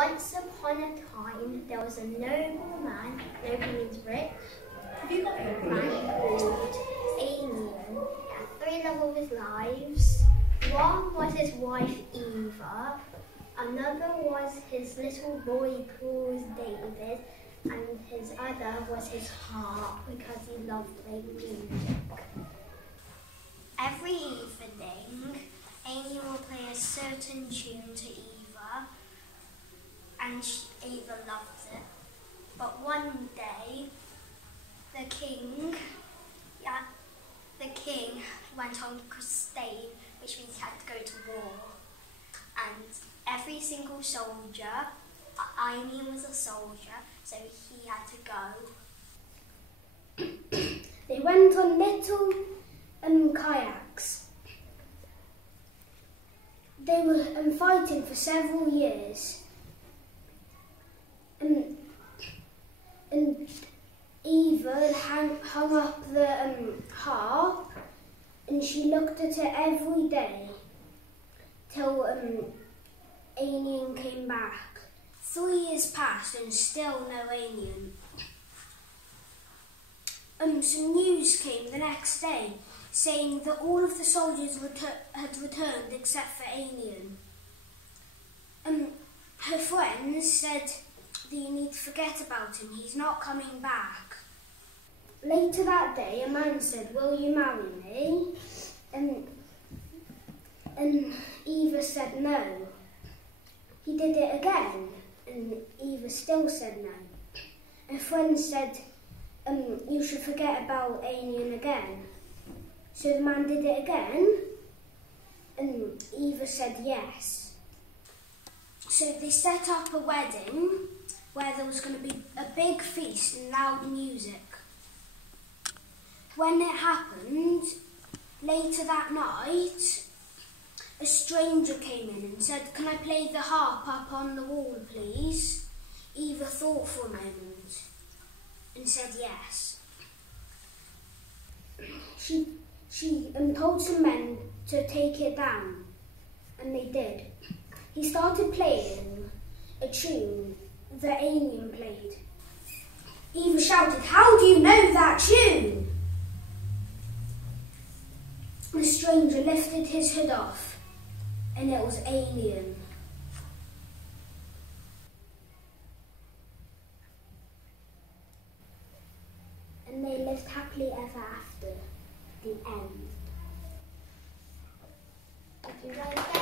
Once upon a time, there was a noble man, noble means rich, Have you got it? man called Einion. He had 3 love of his lives. One was his wife Eva, another was his little boy called David, and his other was his harp because he loved playing music. Every evening, Einion will play a certain tune to Eva, and Eva loves it. But one day, the king went on crusade, which means he had to go to war. And every single soldier, Einion was a soldier, so he had to go. They went on little kayaks. They were fighting for several years. And Eva hung up the harp, and she looked at it every day till Einion came back. 3 years passed and still no Einion. Some news came the next day saying that all of the soldiers had returned except for Einion. Her friends said that you need to forget about him, he's not coming back. Later that day, a man said, "Will you marry me?" And Eva said no. He did it again, and Eva still said no. Her friends said, "You should forget about Einion again." So the man did it again, and Eva said yes. So they set up a wedding where there was going to be a big feast and loud music. When it happened, later that night, a stranger came in and said, "Can I play the harp up on the wall, please?" Eva thought for a moment and said yes. She told some men to take it down, and they did. He started playing a tune that Einion played. Eva shouted, "How do you know that tune?" The stranger lifted his hood off, and it was Einion. And they lived happily ever after. The end. If you like that.